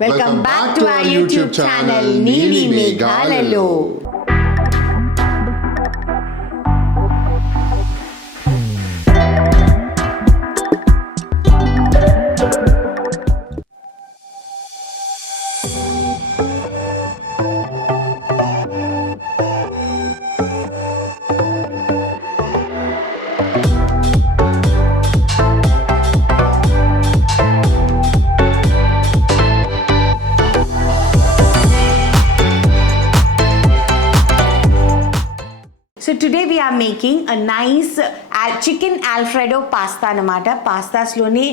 Welcome back to our YouTube channel, Neeli Meghalalo. So today we are making a nice chicken Alfredo pasta anamata. Pastas loni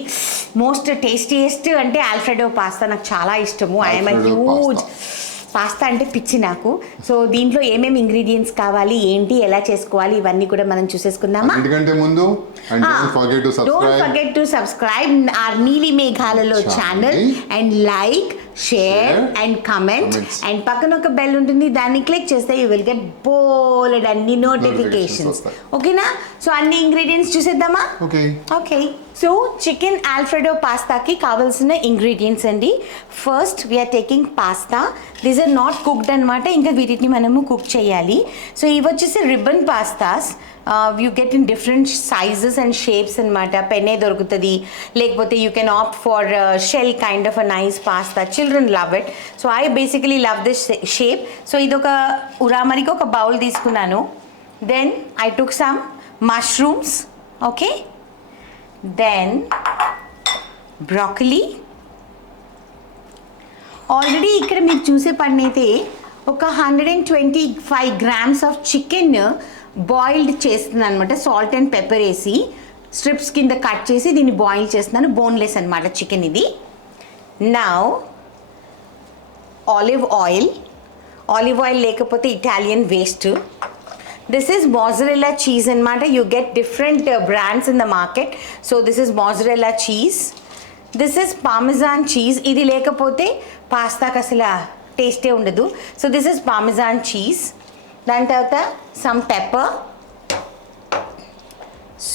most tastiest ante Alfredo pasta నాకు చాలా ఇష్టము. I am a huge pasta అంటే పిచ్చి నాకు. So దీంట్లో ఏమేమి ingredients కావాలి, ఏంటి, ఎలా చేసుకోవాలి, ఇవన్నీ కూడా మనం చూసేసుకుందామా. ఎందుకంటే ముందు don't forget to subscribe our Neeli Meghalalo channel and like, share and comment and పక్కన ఒక బెల్ ఉంటుంది, దాన్ని క్లిక్ చేస్తే యూ విల్ గెట్ బోలెడ్ అన్ని నోటిఫికేషన్స్. ఓకేనా? సో అన్ని ఇంగ్రీడియంట్స్ చూసేద్దామా. ఓకే. సో చికెన్ ఆల్ఫ్రెడో పాస్తాకి కావాల్సిన ఇంగ్రీడియంట్స్ అండి. First we are taking pasta. These are not cooked అనమాట, ఇంకా వీటిని మనము కుక్ చేయాలి. సో ఇవి వచ్చేసి ribbon pastas. You get in different sizes and shapes అనమాట. పెన్నే దొరుకుతుంది, లేకపోతే you can opt for shell kind of a nice pasta. Children love it. So I basically love this shape. So ఇది ఒక ఉరామరికి ఒక bowl తీసుకున్నాను. Then I took some mushrooms. Okay, then broccoli. Already ఇక్కడ మీకు చూసే పని అయితే ఒక 125 grams ఆఫ్ చికెన్ బాయిల్డ్ చేస్తున్నాను అనమాట. సాల్ట్ అండ్ పెప్పర్ వేసి స్ట్రిప్స్ కింద కట్ చేసి దీన్ని బాయిల్ చేస్తున్నాను. బోన్లెస్ అనమాట చికెన్ ఇది. నౌ ఆలివ్ ఆయిల్ లేకపోతే Italian waste. This is mozzarella cheese anamata. You get different brands in the market. So this is mozzarella cheese. This is parmesan cheese. Idi lekapothe pasta kasala taste undadu. So this is parmesan cheese. Dan tarvata some pepper,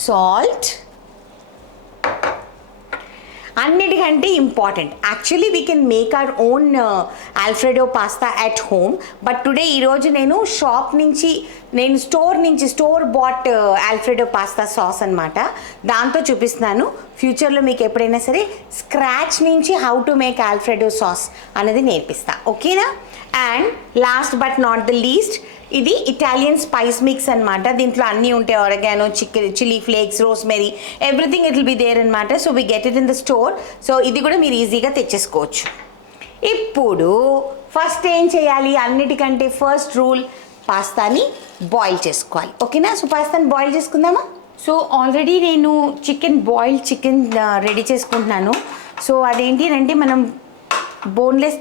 salt. అన్నిటికంటే important, actually we can make our own Alfredo pasta at home. But today ఈరోజు నేను store bought Alfredo pasta sauce అనమాట, దాంతో చూపిస్తున్నాను. ఫ్యూచర్లో మీకు ఎప్పుడైనా సరే స్క్రాచ్ నుంచి how to make Alfredo sauce అనేది నేర్పిస్తా. ఓకేనా? And last but not the least, ఇది ఇటాలియన్ స్పైస్ మిక్స్ అనమాట. దీంట్లో అన్నీ ఉంటాయి, oregano, chilli flakes, rosemary, everything it will be there అనమాట. So we get it in the store. So ఇది కూడా మీరు ఈజీగా తెచ్చేసుకోవచ్చు. ఇప్పుడు ఫస్ట్ ఏం చేయాలి, అన్నిటికంటే ఫస్ట్ రూల్, పాస్తాని బాయిల్ చేసుకోవాలి. ఓకేనా? సో పాస్తాని బాయిల్ చేసుకుందామా. సో ఆల్రెడీ నేను చికెన్ రెడీ చేసుకుంటున్నాను. సో అదేంటి అంటే మనం బోన్లెస్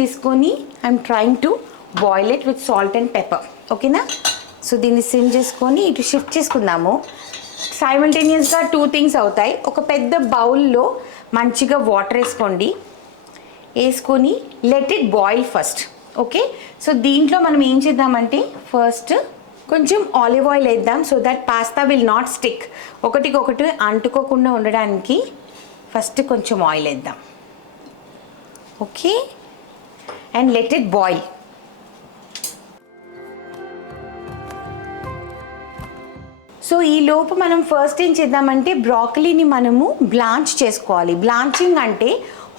తీసుకొని I'm trying to boil it with salt and pepper. ఓకేనా? సో దీన్ని సిమ్ చేసుకొని ఇటు షిఫ్ట్ చేసుకుందాము. సైమల్టేనియస్గా 2 థింగ్స్ అవుతాయి. ఒక పెద్ద బౌల్లో మంచిగా వాటర్ వేసుకొని let it boil first. Okay. So దీంట్లో మనం ఏం చేద్దామంటే ఫస్ట్ కొంచెం ఆలివ్ ఆయిల్ వేద్దాం, so that pasta will not stick. ఒకటికొకటి అంటుకోకుండా ఉండడానికి ఫస్ట్ కొంచెం ఆయిల్ వేద్దాం. Okay, and let it boil. So ఈ లోపు మనం ఫస్ట్ ఏం చేద్దామంటే బ్రాకలీని మనము బ్లాంచ్ చేసుకోవాలి. బ్లాంచింగ్ అంటే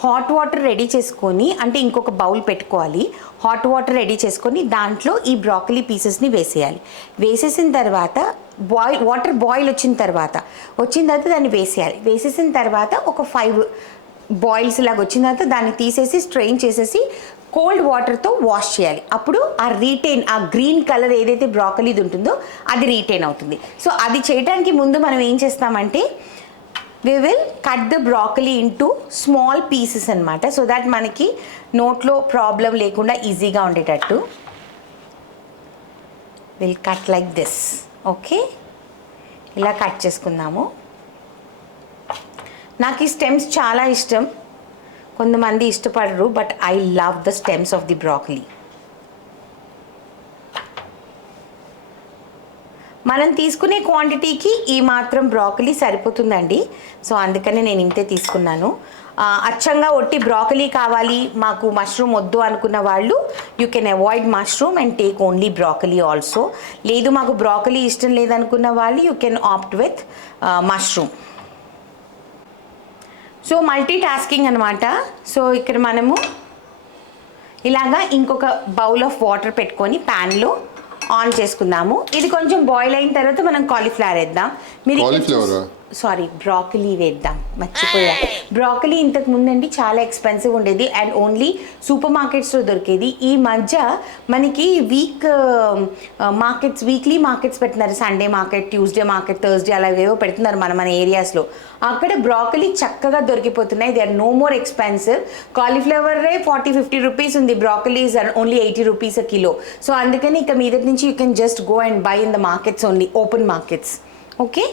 హాట్ వాటర్ రెడీ చేసుకొని, అంటే ఇంకొక బౌల్ పెట్టుకోవాలి. హాట్ వాటర్ రెడీ చేసుకొని దాంట్లో ఈ బ్రాకలీ పీసెస్ని వేసేసిన తర్వాత వాటర్ బాయిల్ వచ్చిన తర్వాత దాన్ని వేసేయాలి. వేసేసిన తర్వాత ఒక 5 బాయిల్స్ లాగా వచ్చిన తర్వాత దాన్ని తీసేసి స్ట్రెయిన్ చేసేసి కోల్డ్ వాటర్తో వాష్ చేయాలి. అప్పుడు ఆ గ్రీన్ కలర్ ఏదైతే బ్రాకలీది ఉంటుందో అది రీటైన్ అవుతుంది. సో అది చేయడానికి ముందు మనం ఏం చేస్తామంటే we will cut the broccoli into small pieces అనమాట. సో దట్ మనకి నోట్లో ప్రాబ్లం లేకుండా ఈజీగా ఉండేటట్టు will cut like this. Okay, ఇలా కట్ చేసుకుందాము. నాకు ఈ స్టెమ్స్ చాలా ఇష్టం, కొంతమంది ఇష్టపడరు, but I love the stems of the broccoli. మనం తీసుకునే క్వాంటిటీకి ఈ మాత్రం బ్రాకలీ సరిపోతుందండి. సో అందుకని నేను ఇంతే తీసుకున్నాను. అచ్చంగా ఒట్టి బ్రాకలీ కావాలి, మాకు మష్రూమ్ వద్దు అనుకున్న వాళ్ళు you can avoid mushroom and take only broccoli also. లేదు మాకు బ్రాకలీ ఇష్టం లేదనుకున్న వాళ్ళు you can opt with mushroom. So multi tasking అనమాట. సో ఇక్కడ మనము ఇలాగా ఇంకొక బౌల్ ఆఫ్ వాటర్ పెట్టుకొని ప్యాన్లో ఆన్ చేసుకుందాము. ఇది కొంచెం బాయిల్ అయిన తర్వాత మనం కాలీఫ్లవర్ వేద్దాం. మీరు సారీ బ్రాకలీ వేద్దాం, మర్చిపోయా. బ్రాకలీ ఇంతకు ముందండి చాలా ఎక్స్పెన్సివ్ ఉండేది అండ్ ఓన్లీ సూపర్ మార్కెట్స్లో దొరికేది. ఈ మధ్య మనకి వీక్లీ మార్కెట్స్ పెడుతున్నారు. Sunday market, Tuesday market, Thursday అలాగేవో పెడుతున్నారు మన ఏరియాస్లో. అక్కడ బ్రాకలీ చక్కగా దొరికిపోతున్నాయి. They are no more expensive. కాలీఫ్లవరే 40-50 రూపీస్ ఉంది, broccoli is only 80 rupees a kilo. So అందుకని ఇక మీద నుంచి you can just go and buy in the markets only, open markets. Okay,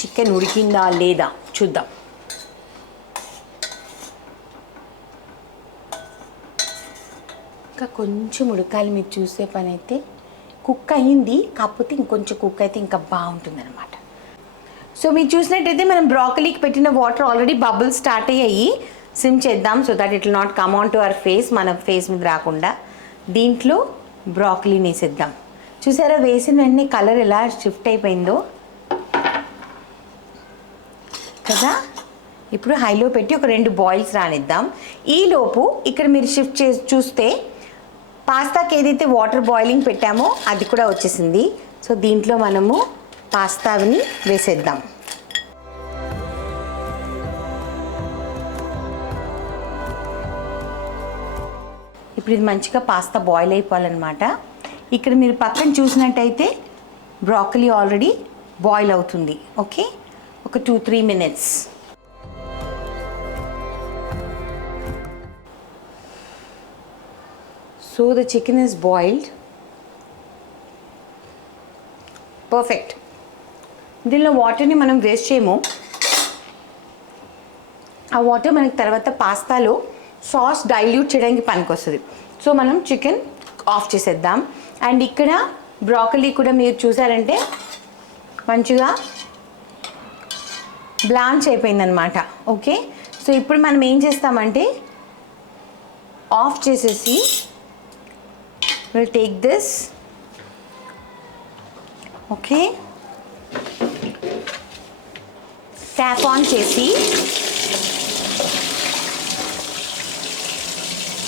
chicken ఉడికిందా లేదా చూద్దాం. ఇంకా కొంచెం ఉడకాలి. మీరు చూసే పని అయితే కుక్ అయ్యింది, కాకపోతే ఇంకొంచెం కుక్ అయితే ఇంకా బాగుంటుంది అనమాట. సో మీరు చూసినట్టయితే మనం బ్రాకలీకి పెట్టిన వాటర్ ఆల్రెడీ బబుల్స్ స్టార్ట్ అయ్యాయి. సిమ్ చేద్దాం so that it will not come on to our face, మన ఫేస్ మీద రాకుండా. దీంట్లో బ్రాకలీని వేసేద్దాం. చూసారా వేసిన వెంటనే కలర్ ఎలా షిఫ్ట్ అయిపోయిందో కదా. ఇప్పుడు హైలో పెట్టి ఒక 2 బాయిల్స్ రానిద్దాం. ఈలోపు ఇక్కడ మీరు షిఫ్ట్ చేసి చూస్తే పాస్తాకి ఏదైతే వాటర్ బాయిలింగ్ పెట్టామో అది కూడా వచ్చేసింది. సో దీంట్లో మనము పాస్తాని వేసేద్దాం. ఇప్పుడు ఇది మంచిగా పాస్తా బాయిల్ అయిపోవాలన్నమాట. ఇక్కడ మీరు పక్కన చూసినట్టయితే బ్రాకలీ ఆల్రెడీ బాయిల్ అవుతుంది. ఓకే, ఒక 2-3 minutes. So the chicken is boiled. Perfect. దీనిలో వాటర్ని మనం వేస్ట్ చేయము. ఆ వాటర్ మనకి తర్వాత పాస్తాలో సాస్ డైల్యూట్ చేయడానికి పనికొస్తుంది. సో మనం చికెన్ ఆఫ్ చేసేద్దాం. అండ్ ఇక్కడ బ్రాకలీ కూడా మీరు చూసారంటే మంచిగా బ్లాంచ్ అయిపోయిందనమాట. ఓకే, సో ఇప్పుడు మనం ఏం చేస్తామంటే ఆఫ్ చేసేసి will take this. Okay, tap on చేసి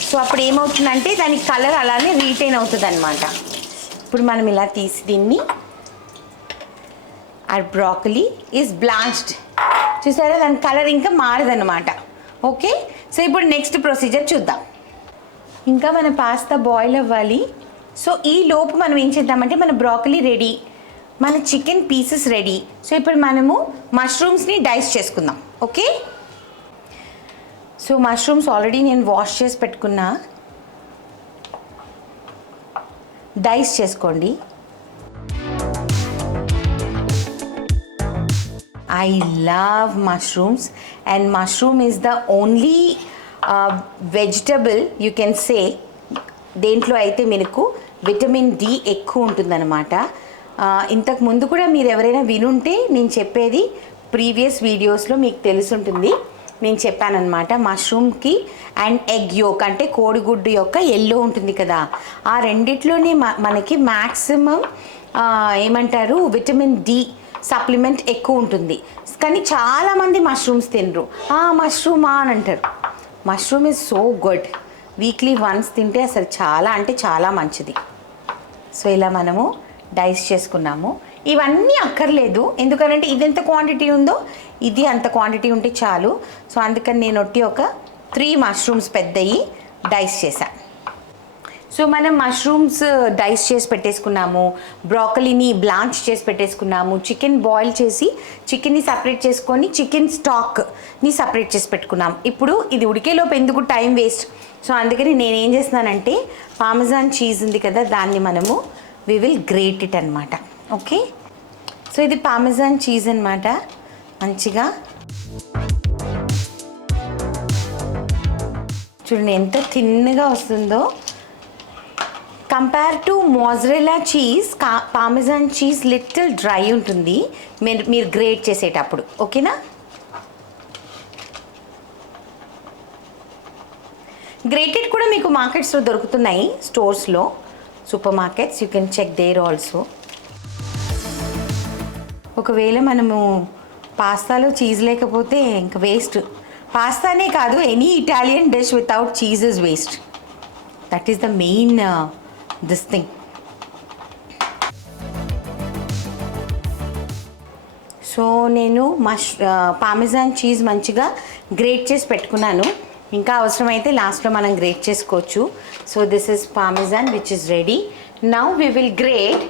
సో అప్పుడు ఏమవుతుందంటే దాని కలర్ అలానే రీటైన్ అవుతుంది అనమాట. ఇప్పుడు మనం ఇలా తీసి దీన్ని our broccoli is blanched. చూసారా దాని కలర్ ఇంకా మారదన్నమాట. ఓకే, సో ఇప్పుడు నెక్స్ట్ ప్రొసీజర్ చూద్దాం. ఇంకా మన పాస్తా బాయిల్ అవ్వాలి. సో ఈ లోపు మనం ఏం చేద్దామంటే మన బ్రాకలీ రెడీ, మన చికెన్ పీసెస్ రెడీ. సో ఇప్పుడు మనము మష్రూమ్స్ని డైస్ చేసుకుందాం. ఓకే, సో మష్రూమ్స్ ఆల్రెడీ నేను వాష్ చేసి పెట్టుకున్నా. డైస్ చేసుకోండి. I love mushrooms and mushroom is the only vegetable you can say దేంట్లో అయితే మీకు విటమిన్ డి ఎక్కువ ఉంటుందన్నమాట. ఇంతకు ముందు కూడా మీరు ఎవరైనా వినుంటే నేను చెప్పేది ప్రీవియస్ వీడియోస్లో మీకు తెలుసుంటుంది. నేను చెప్పానన్నమాట మష్రూమ్కి అండ్ ఎగ్ యోక్ అంటే కోడిగుడ్డు యొక్క ఎల్లో ఉంటుంది కదా, ఆ రెండిట్లోనే మనకి మ్యాక్సిమం ఏమంటారు విటమిన్ డి సప్లిమెంట్ ఎక్కువ ఉంటుంది. కానీ చాలామంది మష్రూమ్స్ తినరు. మష్రూమా అని అంటారు. Mushroom is so good. Weekly once తింటే అసలు చాలా అంటే చాలా మంచిది. సో ఇలా మనము డైస్ చేసుకున్నాము. ఇవన్నీ అక్కర్లేదు, ఎందుకంటే ఇది ఎంత క్వాంటిటీ ఉందో ఇది అంత క్వాంటిటీ ఉంటే చాలు. సో అందుకని నేను ఒక 3 మష్రూమ్స్ పెద్దవి డైస్ చేశాను. సో మనం మష్రూమ్స్ డైస్ చేసి పెట్టేసుకున్నాము, బ్రాకలీని బ్లాంచ్ చేసి పెట్టేసుకున్నాము, చికెన్ బాయిల్ చేసి చికెన్ని సపరేట్ చేసుకొని చికెన్ స్టాక్ని సపరేట్ చేసి పెట్టుకున్నాము. ఇప్పుడు ఇది ఉడికేలోపు ఎందుకు టైం వేస్ట్, సో అందుకని నేను ఏం చేస్తున్నానంటే పార్మెజాన్ చీజ్ ఉంది కదా దాన్ని మనము వి విల్ గ్రేట్ ఇట్ అనమాట. ఓకే, సో ఇది పార్మెజాన్ చీజ్ అనమాట. మంచిగా చూడండి ఎంత థిన్గా వస్తుందో. Compare to mozzarella cheese parmesan cheese little dry ఉంటుంది మీరు గ్రేట్ చేసేటప్పుడు. ఓకేనా? గ్రేటెడ్ కూడా మీకు మార్కెట్స్లో దొరుకుతున్నాయి, స్టోర్స్లో, super markets. You can check there also. ఒకవేళ మనము పాస్తాలో చీజ్ లేకపోతే ఇంకా వేస్ట్. పాస్తానే కాదు, any Italian dish without cheese is waste. That is the main this thing. So నేను పామెజాన్ చీజ్ మంచిగా గ్రేట్ చేసి పెట్టుకున్నాను. ఇంకా అవసరమైతే లాస్ట్లో మనం గ్రేట్ చేసుకోవచ్చు. So this is parmesan which is ready. Now we will grate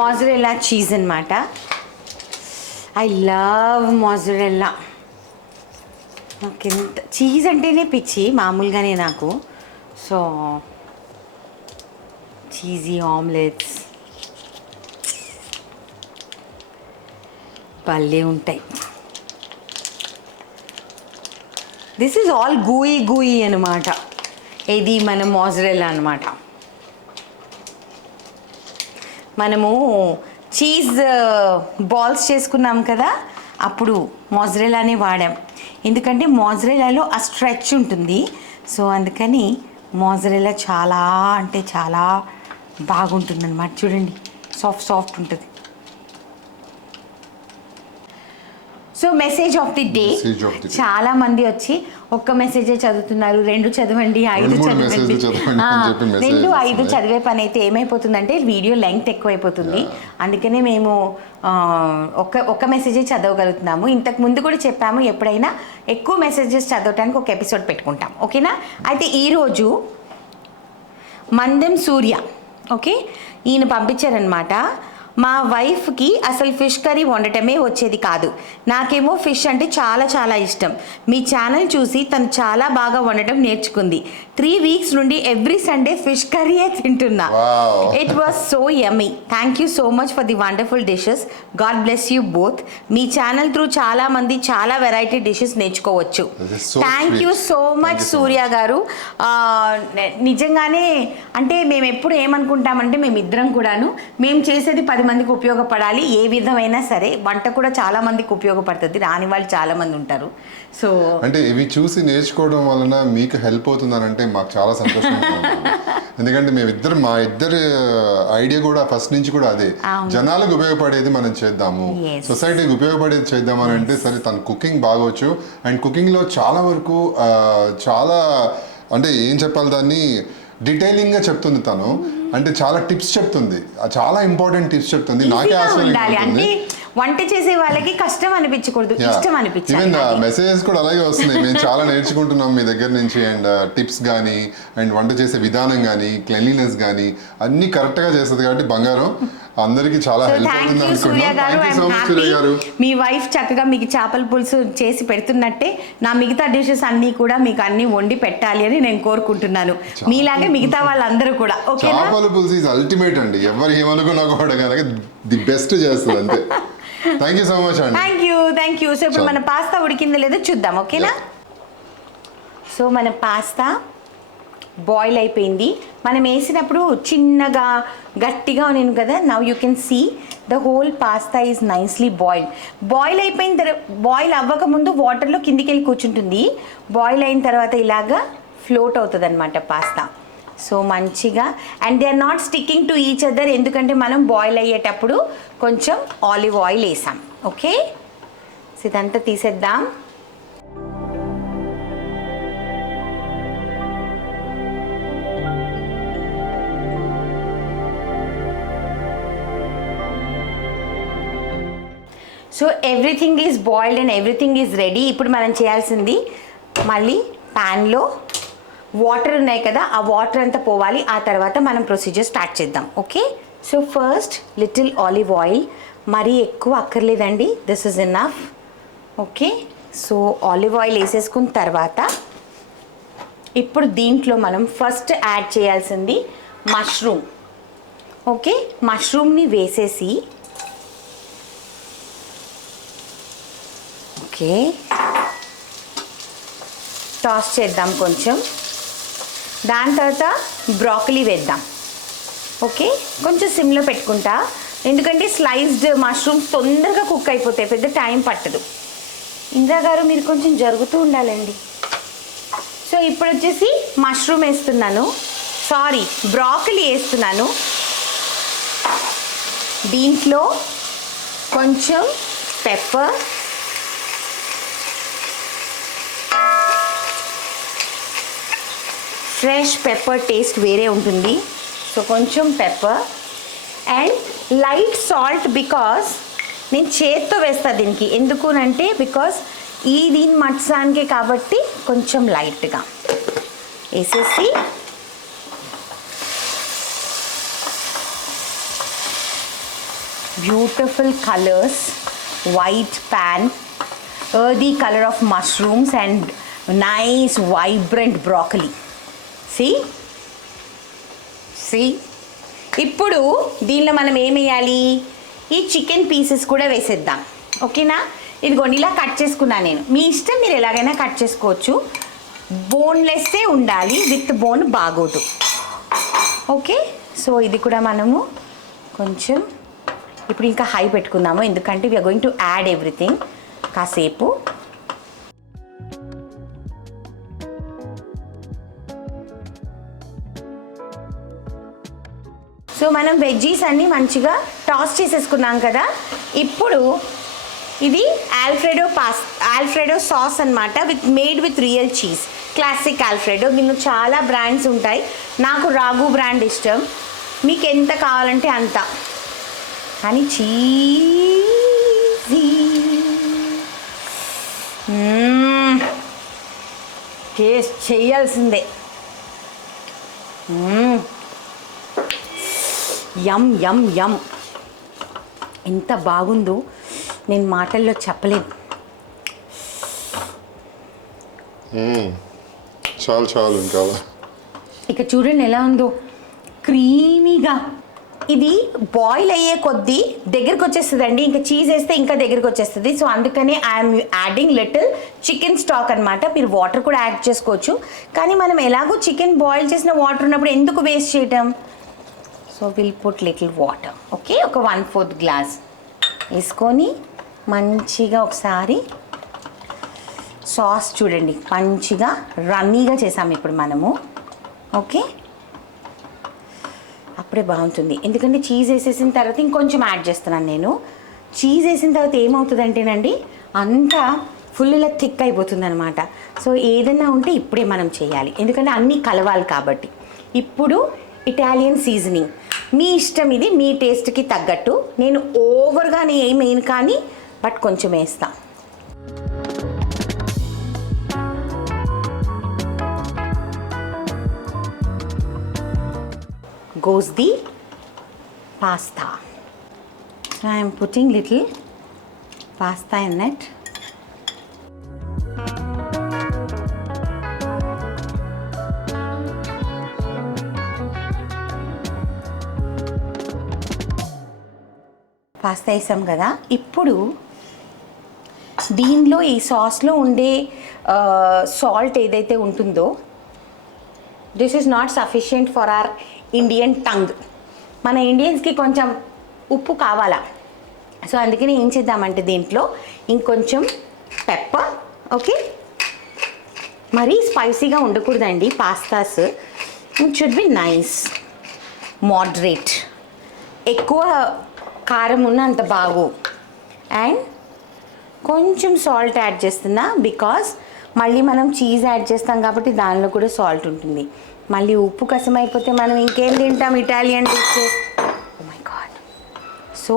mozzarella cheese అన్నమాట. I love mozzarella. నాకు ఎంత చీజ్ అంటేనే పిచ్చి మామూలుగానే నాకు. సో చీజీ ఆమ్లెట్స్ భలే ఉంటాయి. దిస్ ఈజ్ ఆల్ గూయి గూయి అనమాట. ఇది మన మోజరెల్లా అనమాట. మనము చీజ్ బాల్స్ చేసుకున్నాం కదా, అప్పుడు మోజరెల్లానే వాడాం. ఎందుకంటే మోజరెల్లాలో ఆ స్ట్రెచ్ ఉంటుంది. సో అందుకని మోజరెల్లా చాలా అంటే చాలా బాగుంటుంది అనమాట. చూడండి, సాఫ్ట్ సాఫ్ట్ ఉంటుంది. So message of the day. చాలా మంది వచ్చి ఒక్క మెసేజే చదువుతున్నారు, 2 చదవండి, 5 చదవండి. 2, 5 చదివే పని అయితే ఏమైపోతుందంటే వీడియో లెంగ్త్ ఎక్కువైపోతుంది. అందుకనే మేము ఒక్క మెసేజే చదవగలుగుతున్నాము. ఇంతకు ముందు కూడా చెప్పాము, ఎప్పుడైనా ఎక్కువ మెసేజెస్ చదవటానికి ఒక ఎపిసోడ్ పెట్టుకుంటాం. ఓకేనా? అయితే ఈరోజు మందెం సూర్య, ఓకే, ఈయన పంపించారనమాట. మా వైఫ్కి అసలు ఫిష్ కర్రీ వండటమే వచ్చేది కాదు. నాకేమో ఫిష్ అంటే చాలా చాలా ఇష్టం. మీ ఛానల్ చూసి తను చాలా బాగా వండటం నేర్చుకుంది. 3 weeks నుండి ఎవ్రీ సండే ఫిష్ కర్రీయే తింటున్నా. It was so yummy. Thank you so much for the wonderful dishes. God bless you both. Me channel through చాలా మంది చాలా వెరైటీ డిషెస్ నేర్చుకోవచ్చు. థ్యాంక్ యూ సో మచ్ సూర్య గారు. నిజంగానే అంటే మేము ఎప్పుడు ఏమనుకుంటామంటే మేమిద్దరం కూడాను మేము చేసేది 10 మందికి ఉపయోగపడాలి. ఏ విధమైనా సరే వంట కూడా చాలా మందికి ఉపయోగపడుతుంది. రాని వాళ్ళు చాలా మంది ఉంటారు. సో అంటే ఇవి చూసి నేర్చుకోవడం వలన మీకు హెల్ప్ అవుతుందని అంటే మాకు చాలా సంతోషంగా ఉంది. ఎందుకంటే మా ఇద్దరు ఐడియా కూడా ఫస్ట్ నుంచి కూడా అదే, జనాలకు ఉపయోగపడేది మనం చేద్దాము, సొసైటీకి ఉపయోగపడేది చేద్దామని అంటే సరే. తను కుకింగ్ బాగోచ్చు అండ్ కుకింగ్లో చాలా వరకు చాలా అంటే ఏం చెప్పాలి దాన్ని డీటెయిలింగ్గా చెప్తుంది తను. అంటే చాలా టిప్స్ చెప్తుంది, చాలా ఇంపార్టెంట్ టిప్స్ చెప్తుంది. నాకే ఆశ్చర్యం. వంట చేసే వాళ్ళకి కష్టం అనిపించకూడదు, ఇష్టం అనిపించాలి. ఈవెన్ మెసేజెస్ కూడా అలాగే వస్తున్నాయి. మేము చాలా నేర్చుకుంటున్నాం మీ దగ్గర నుంచి. అండ్ టిప్స్ కానీ అండ్ వంట చేసే విధానం కానీ క్లెన్లీనెస్ కానీ అన్ని కరెక్ట్గా చేస్తుంది. కాబట్టి బంగారం అందరికి చాలా హెల్ప్ అవుతుంది అనుకుంటున్నాను. మీ వైఫ్ చక్కగా మీకు చేపల పులుసు చేసి పెడుతున్నట్టే నా మిగతా డిషెస్ అన్ని కూడా మీకు అన్ని వండి పెట్టాలి అని నేను కోరుకుంటున్నాను. మీలాగే మిగతా వాళ్ళందరూ కూడా. ఓకే, చేపల పులుసు ఇస్ అల్టిమేట్ అండి. ఎవరు ఏమనుకున్నా కూడా కనుక ది బెస్ట్ చేస్తుంది అంతే. థ్యాంక్ యూ సో మచ్ అండి. Thank you. సో ఇప్పుడు మన పాస్తా ఉడికిందో లేదో చూద్దాం. ఓకేనా? సో మన పాస్తా బాయిల్ అయిపోయింది. మనం వేసినప్పుడు చిన్నగా గట్టిగా నేను కదా. Now you can see the whole pasta is nicely boil అయిపోయిన తర్వాత, బాయిల్ అవ్వకముందు వాటర్లో కిందికి వెళ్ళి కూర్చుంటుంది. బాయిల్ అయిన తర్వాత ఇలాగా ఫ్లోట్ అవుతుంది అనమాట పాస్తా. సో మంచిగా and they are not sticking to each other. ఎందుకంటే మనం బాయిల్ అయ్యేటప్పుడు కొంచెం ఆలివ్ ఆయిల్ వేసాం. ఓకే, సో ఇదంతా తీసేద్దాం. So everything is boiled and everything is ready. ఇప్పుడు మనం చేయాల్సింది మళ్ళీ ప్యాన్లో వాటర్ ఉన్నాయి కదా, ఆ వాటర్ అంతా పోవాలి. ఆ తర్వాత మనం ప్రొసీజర్ స్టార్ట్ చేద్దాం. Okay, so first little olive oil. మరీ ఎక్కువ అక్కర్లేదండి, this is enough. Okay, so olive oil వేసేసుకున్న తర్వాత ఇప్పుడు దీంట్లో మనం ఫస్ట్ యాడ్ చేయాల్సింది మష్రూమ్. ఓకే, మష్రూమ్ని వేసేసి ఓకే టాస్ చేద్దాం కొంచెం. దాని తర్వాత బ్రాకలీ వేద్దాం. ఓకే, కొంచెం సిమ్లో పెట్టుకుంటా, ఎందుకంటే స్లైస్డ్ మష్రూమ్స్ తొందరగా కుక్ అయిపోతాయి, పెద్ద టైం పట్టదు. ఇందిరా గారు మీరు కొంచెం జరుగుతూ ఉండాలండి. సో ఇప్పుడు వచ్చేసి మష్రూమ్ వేస్తున్నాను, సారీ బ్రాకలీ వేస్తున్నాను. దీంట్లో కొంచెం పెప్పర్, ఫ్రెష్ పెప్పర్ టేస్ట్ వేరే ఉంటుంది. సో కొంచెం pepper and light salt, because నేను చేత్తో వేస్తాను దీనికి. ఎందుకునంటే బికాస్ దీని మట్సానికే కాబట్టి కొంచెం లైట్గా వేసేసి beautiful colours, white pan, earthy color of mushrooms and nice vibrant broccoli. See? ఇప్పుడు దీనిలో మనం ఏం వేయాలి, ఈ చికెన్ పీసెస్ కూడా వేసేద్దాం. ఓకేనా, ఇదిగోండి ఇలా కట్ చేసుకున్నాను నేను. మీ ఇష్టం, మీరు ఎలాగైనా కట్ చేసుకోవచ్చు. బోన్లెస్సే ఉండాలి, విత్ బోన్ బాగోదు. ఓకే, సో ఇది కూడా మనము కొంచెం ఇప్పుడు ఇంకా హై పెట్టుకుందాము, ఎందుకంటే we are going to add everything. కాసేపు సో మనం వెజ్జీస్ అన్నీ మంచిగా టాస్ చేసేసుకున్నాం కదా. ఇప్పుడు ఇది ఆల్ఫ్రెడో సాస్ అన్నమాట, made with real cheese, classic alfredo. దీనిలో చాలా బ్రాండ్స్ ఉంటాయి, నాకు రాగు బ్రాండ్ ఇష్టం, మీకు ఎంత కావాలంటే అంత. కానీ చీజీ టేస్ట్ చేయాల్సిందే. యమ్ యమ్ యమ్, ఎంత బాగుందో నేను మాటల్లో చెప్పలేను. చాలు చాలు ఇంకా. ఇక చూడండి ఎలా ఉందో, క్రీమీగా. ఇది బాయిల్ అయ్యే కొద్దీ దగ్గరికి వచ్చేస్తుందండి, ఇంకా చీజ్ వేస్తే ఇంకా దగ్గరికి వచ్చేస్తుంది. సో అందుకనే I'm adding little chicken stock అనమాట. మీరు వాటర్ కూడా యాడ్ చేసుకోవచ్చు, కానీ మనం ఎలాగో చికెన్ బాయిల్ చేసిన వాటర్ ఉన్నప్పుడు ఎందుకు వేస్ట్ చేయటం. So will put little water. Okay, ఒక 1/4 గ్లాస్ వేసుకొని మంచిగా ఒకసారి సాస్ చూడండి, మంచిగా రన్నీగా చేసాము ఇప్పుడు మనము. ఓకే, అప్పుడే బాగుంటుంది, ఎందుకంటే చీజ్ వేసేసిన తర్వాత ఇంకొంచెం యాడ్ చేస్తున్నాను నేను. చీజ్ వేసిన తర్వాత ఏమవుతుందంటేనండి, అంతా ఫుల్ ఇలా థిక్ అయిపోతుంది అనమాట. సో ఏదైనా ఉంటే ఇప్పుడే మనం చేయాలి, ఎందుకంటే అన్నీ కలవాలి కాబట్టి. ఇప్పుడు ఇటాలియన్ సీజనింగ్ మీ ఇష్టం, ఇది మీ టేస్ట్కి తగ్గట్టు. నేను ఓవర్గా ఏం వేయను, కానీ బట్ కొంచెం వేస్తాను. Goes the pasta. So I am putting little pasta in it. Pasta వేసాం కదా. ఇప్పుడు దీనిలో ఈ సాస్లో ఉండే సాల్ట్ ఏదైతే ఉంటుందో, this is not sufficient for our Indian tongue. మన ఇండియన్స్కి కొంచెం ఉప్పు కావాలా, సో అందుకని ఏం చేద్దామంటే దీంట్లో ఇంకొంచెం పెప్పర్. ఓకే, మరీ స్పైసీగా ఉండకూడదండి pastas, it should be nice moderate. ఎక్కువ కారం ఉన్న అంత బాగు. అండ్ కొంచెం సాల్ట్ యాడ్ చేస్తున్నా, బికాస్ మళ్ళీ మనం చీజ్ యాడ్ చేస్తాం కాబట్టి దానిలో కూడా సాల్ట్ ఉంటుంది. మళ్ళీ ఉప్పు కసం అయిపోతే మనం ఇంకేం తింటాం Italian dish. Oh my God. So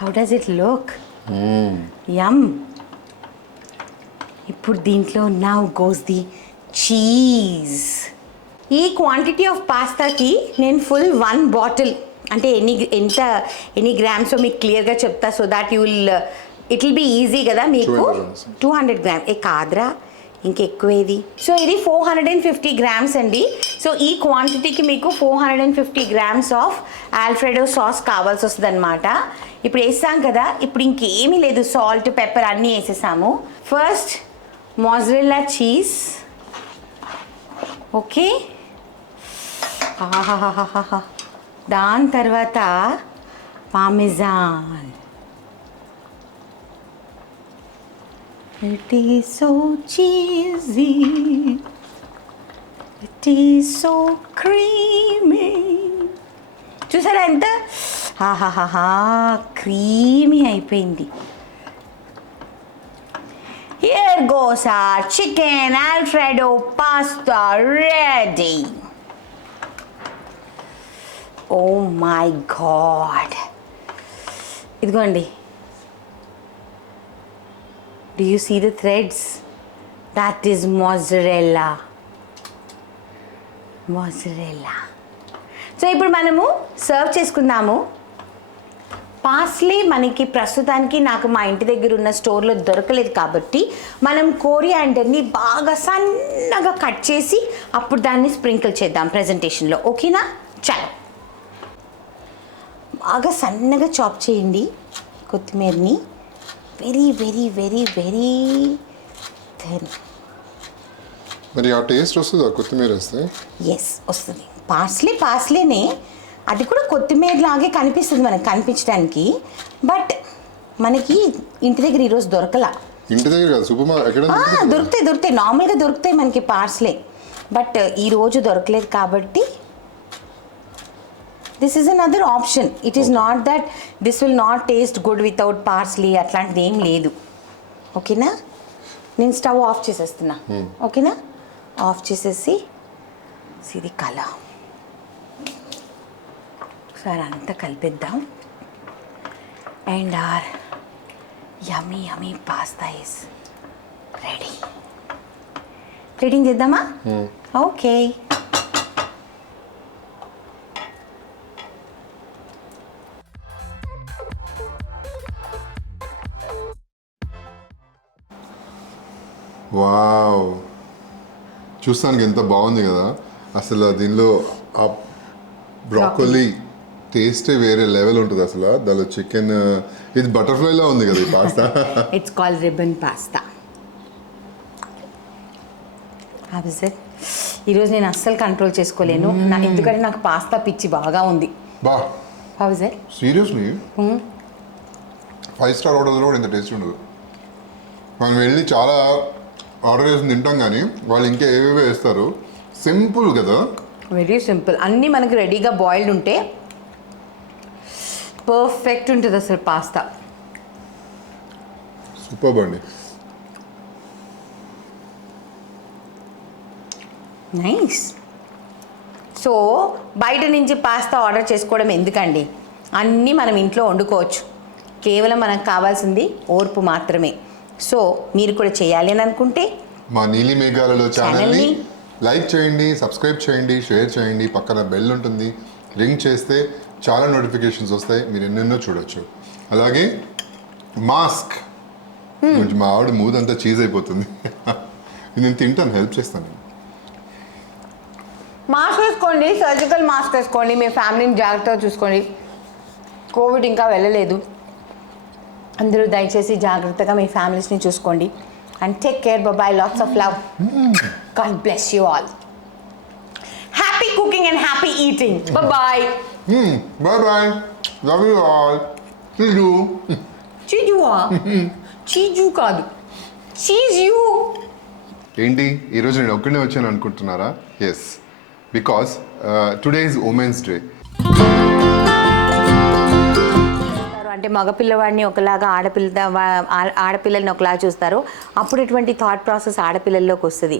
how does it look? Yum. ఇప్పుడు దీంట్లో నౌ గోస్ ది చీజ్. ఈ క్వాంటిటీ ఆఫ్ పాస్తాకి నేను ఫుల్ 1 బాటిల్, అంటే ఎన్ని గ్రామ్స్ మీకు క్లియర్గా చెప్తా, so that you will it will be easy కదా మీకు. 200 గ్రామ్స్ కాదురా, ఇంకెక్కువేది. సో ఇది 450 గ్రామ్స్ అండి. సో ఈ క్వాంటిటీకి మీకు 450 గ్రామ్స్ ఆఫ్ ఆల్ఫ్రెడో సాస్ కావాల్సి వస్తుంది అనమాట. ఇప్పుడు వేసాం కదా, ఇప్పుడు ఇంకేమీ లేదు, సాల్ట్ పెప్పర్ అన్నీ వేసేసాము. First mozzarella cheese okay. ఆహాహాహాహా. దాని తర్వాత parmesan. It is so cheesy. It is so creamy. చూసారా ఎంత ఆహాహాహా క్రీమీ అయిపోయింది. Here goes our chicken Alfredo pasta ready. Oh my god. ఇదిగోండి. Do you see the threads? That is mozzarella. Mozzarella. So ఇప్పుడు మనము సర్వ్ చేసుకుందాము. Parsley మనకి ప్రస్తుతానికి నాకు మా ఇంటి దగ్గర ఉన్న స్టోర్లో దొరకలేదు కాబట్టి మనం కోరియాండర్ని బాగా సన్నగా కట్ చేసి అప్పుడు దాన్ని స్ప్రింకిల్ చేద్దాం ప్రజెంటేషన్లో. ఓకేనా? చాలు. బాగా సన్నగా చాప్ చేయండి కొత్తిమీరని. Very very very very thin. మరి ఆ టేస్ట్ వస్తుందా కొత్తిమీర వేస్తే? ఎస్ వస్తుంది. పార్స్లీనే అది కూడా కొత్తిమీర లాగే కనిపిస్తుంది మనకు కనిపించడానికి. బట్ మనకి ఇంటి దగ్గర ఈరోజు దొరకలా. ఇంటి దగ్గర కాదు, సూపర్ మార్కెట్. దొరుకుతాయి నార్మల్గా దొరుకుతాయి మనకి పార్స్లీ. బట్ ఈరోజు దొరకలేదు కాబట్టి this is another option. It is not that this will not taste good without parsley, అట్లాంటిది ఏం లేదు. ఓకేనా? నేను స్టవ్ ఆఫ్ చేసేస్తున్నా. ఓకేనా? ఆఫ్ చేసేసి ఇది కలర్ ఒకసారి అంతా కలిపేద్దాం. And our yummy yummy pasta is ready. Plating చేద్దామా? ఓకే. వావ్, చూస్తానికి ఎంత బాగుంది కదా. అసలు దీనిలో ఆ బ్రాకోలీ టేస్టే వేరే లెవెల్ ఉంటుంది అసలు. దానిలో చికెన్, ఇది బటర్ఫ్లైలా ఉంది కదా ఈ pasta. It's called ribbon pasta. ఈరోజు నేను అస్సలు కంట్రోల్ చేసుకోలేను ఎందుకంటే నాకు పాస్తా పిచ్చి బాగా ఉంది. బా how is it? Seriously 5 star హోటల్లో కూడా ఇంత టేస్ట్ ఉండదు. మనం వెళ్ళి చాలా ఆర్డర్ చేసి తింటాం కానీ వాళ్ళు ఇంకా ఏవేవో వేస్తారు. సింపుల్ కదా, వెరీ సింపుల్. అన్నీ మనకి రెడీగా బాయిల్డ్ ఉంటే పర్ఫెక్ట్ ఉంటుంది అసలు పాస్తా. సూపర్ అండి. నైస్. సో బయట నుంచి పాస్తా ఆర్డర్ చేసుకోవడం ఎందుకండి? అన్నీ మనం ఇంట్లో వండుకోవచ్చు. కేవలం మనకు కావాల్సింది ఓర్పు మాత్రమే. సో మీరు కూడా చేయాలి అని అనుకుంటే మా నీలి మేఘాలలో ఛానల్ని లైక్ చేయండి, సబ్స్క్రైబ్ చేయండి, షేర్ చేయండి. పక్కన బెల్ ఉంటుంది, రింగ్ చేస్తే చాలా నోటిఫికేషన్స్ వస్తాయి, మీరు ఎన్నెన్నో చూడొచ్చు. అలాగే మాస్క్, కొంచెం మా ఆవిడ మూదంతా చీజ్ అయిపోతుంది. నేను తింటాను, హెల్ప్ చేస్తాను. మాస్క్ వేసుకోండి, సర్జికల్ మాస్క్ వేసుకోండి, మీ ఫ్యామిలీని జాగ్రత్తగా చూసుకోండి. కోవిడ్ ఇంకా వెళ్ళలేదు. అందరూ దయచేసి జాగ్రత్తగా మీ ఫ్యామిలీస్ని చూసుకోండి. And take care. Bye. Lots of love. God bless you all. Happy cooking and happy eating. Bye. Bye. Love you all. Cheese. చీజువా? చీజు కాదు, చీజ్ యూ. ఏంటి ఈరోజు నేను ఒక్కడే వచ్చాను అనుకుంటున్నారా? Yes, because today is women's day. అంటే మగపిల్లవాడిని ఒకలాగా ఆడపిల్లల్ని ఒకలాగా చూస్తారు. అప్పుడు ఎటువంటి థాట్ ప్రాసెస్ ఆడపిల్లల్లోకి వస్తుంది.